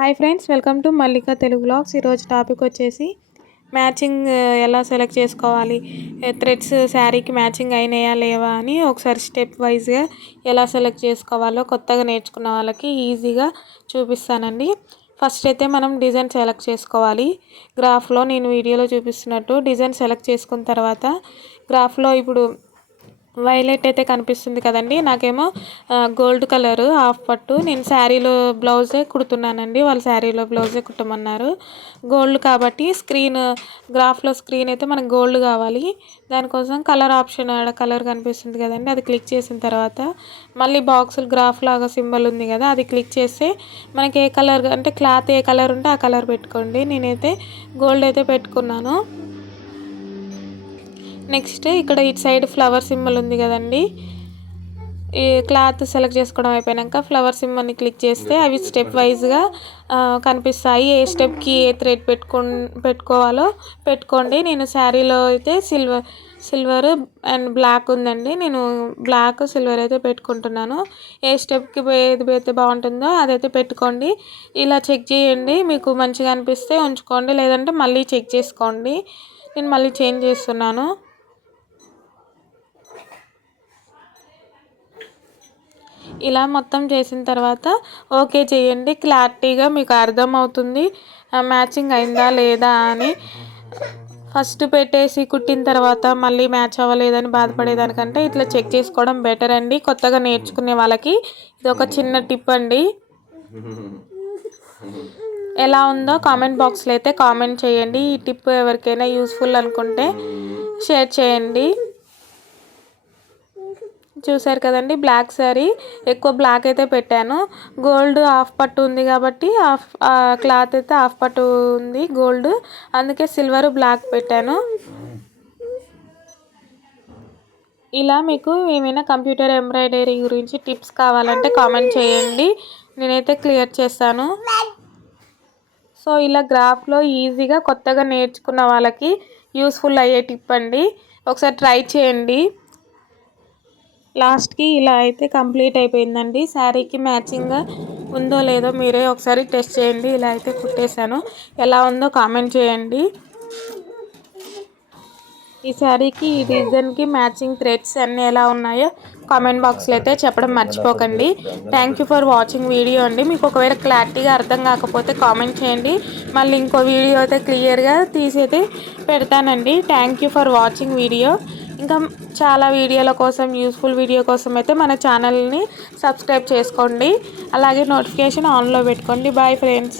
Hi friends welcome to Mallika Telugu blogs. ఈరోజు topic వచ్చేసి matching ఎలా సెలెక్ట్ చేసుకోవాలి? థ్రెడ్స్ శారీకి మ్యాచింగ్ అయినాయా లేవా అని ఒకసారి స్టెప్ వైజ్గా ఎలా సెలెక్ట్ చేసుకోవాలో కొత్తగా నేర్చుకున్న వాళ్ళకి ఈజీగా చూపిస్తానండి. ఫస్ట్ అయితే మనం డిజైన్ సెలెక్ట్ చేసుకోవాలి. గ్రాఫ్లో నేను వీడియోలో చూపిస్తున్నట్టు డిజైన్ సెలెక్ట్ చేసుకున్న తర్వాత గ్రాఫ్లో ఇప్పుడు వైలెట్ అయితే కనిపిస్తుంది కదండి. నాకేమో గోల్డ్ కలర్ హాఫ్ పట్టు. నేను శారీలో బ్లౌజే కుడుతున్నానండి. వాళ్ళు శారీలో బ్లౌజే కుట్టమన్నారు. గోల్డ్ కాబట్టి స్క్రీన్ గ్రాఫ్లో స్క్రీన్ అయితే మనకు గోల్డ్ కావాలి. దానికోసం కలర్ ఆప్షన్ ఆడ కలర్ కనిపిస్తుంది కదండి. అది క్లిక్ చేసిన తర్వాత మళ్ళీ బాక్సులు గ్రాఫ్ లాగా సింబల్ ఉంది కదా అది క్లిక్ చేస్తే మనకి ఏ కలర్ అంటే క్లాత్ ఏ కలర్ ఉంటే ఆ కలర్ పెట్టుకోండి. నేనైతే గోల్డ్ అయితే పెట్టుకున్నాను. నెక్స్ట్ ఇక్కడ ఇటు సైడ్ ఫ్లవర్ సింబల్ ఉంది కదండి. ఈ క్లాత్ సెలెక్ట్ చేసుకోవడం అయిపోయాక ఫ్లవర్ సింబల్ని క్లిక్ చేస్తే అవి స్టెప్ వైజ్గా కనిపిస్తాయి. ఏ స్టెప్కి ఏ థ్రెడ్ పెట్టుకో పెట్టుకోవాలో పెట్టుకోండి. నేను శారీలో అయితే సిల్వర్ సిల్వర్ అండ్ బ్లాక్ ఉందండి. నేను బ్లాక్ సిల్వర్ అయితే పెట్టుకుంటున్నాను. ఏ స్టెప్కి ఏది అయితే బాగుంటుందో అదైతే పెట్టుకోండి. ఇలా చెక్ చేయండి. మీకు మంచిగా అనిపిస్తే ఉంచుకోండి. లేదంటే మళ్ళీ చెక్ చేసుకోండి. నేను మళ్ళీ చేంజ్ చేస్తున్నాను. ఇలా మొత్తం చేసిన తర్వాత ఓకే చేయండి క్లారిటీగా మీకు అర్థమవుతుంది. మ్యాచింగ్ అయిందా లేదా అని. ఫస్ట్ పెట్టేసి కుట్టిన తర్వాత మళ్ళీ మ్యాచ్ అవ్వలేదని బాధపడేదానికంటే ఇట్లా చెక్ చేసుకోవడం బెటర్ అండి. కొత్తగా నేర్చుకునే వాళ్ళకి ఇది ఒక చిన్న టిప్ అండి. ఎలా ఉందో కామెంట్ బాక్స్లో అయితే కామెంట్ చేయండి. ఈ టిప్ ఎవరికైనా యూస్ఫుల్ అనుకుంటే షేర్ చేయండి. చూసారు కదండి బ్లాక్ శారీ ఎక్కువ బ్లాక్ అయితే పెట్టాను. గోల్డ్ హాఫ్ పట్టు ఉంది కాబట్టి హాఫ్ క్లాత్ అయితే హాఫ్ పట్టు ఉంది గోల్డ్ అందుకే సిల్వర్ బ్లాక్ పెట్టాను. ఇలా మీకు ఏమైనా కంప్యూటర్ ఎంబ్రాయిడరీ గురించి టిప్స్ కావాలంటే కామెంట్ చేయండి. నేనైతే క్లియర్ చేస్తాను. సో ఇలా గ్రాఫ్లో ఈజీగా కొత్తగా నేర్చుకున్న వాళ్ళకి యూస్ఫుల్ అయ్యే టిప్ అండి. ఒకసారి ట్రై చేయండి. లాస్ట్కి ఇలా అయితే కంప్లీట్ అయిపోయిందండి. శారీకి మ్యాచింగ్గా ఉందో లేదో మీరే ఒకసారి టెస్ట్ చేయండి. ఇలా అయితే కుట్టేశాను. ఎలా ఉందో కామెంట్ చేయండి. ఈ శారీకి ఈ డిజైన్కి మ్యాచింగ్ థ్రెడ్స్ అన్నీ ఎలా ఉన్నాయో కామెంట్ బాక్స్లో అయితే చెప్పడం మర్చిపోకండి. Thank you for watching video అండి. మీకు ఒకవేళ క్లారిటీగా అర్థం కాకపోతే కామెంట్ చేయండి. మళ్ళీ ఇంకో వీడియో అయితే క్లియర్గా తీసి అయితే పెడతానండి. Thank you for watching video. ఇంకా చాలా వీడియోల కోసం యూస్ఫుల్ వీడియో కోసం అయితే మన ఛానల్ని సబ్స్క్రైబ్ చేసుకోండి. అలాగే నోటిఫికేషన్ ఆన్లో పెట్టుకోండి. Bye friends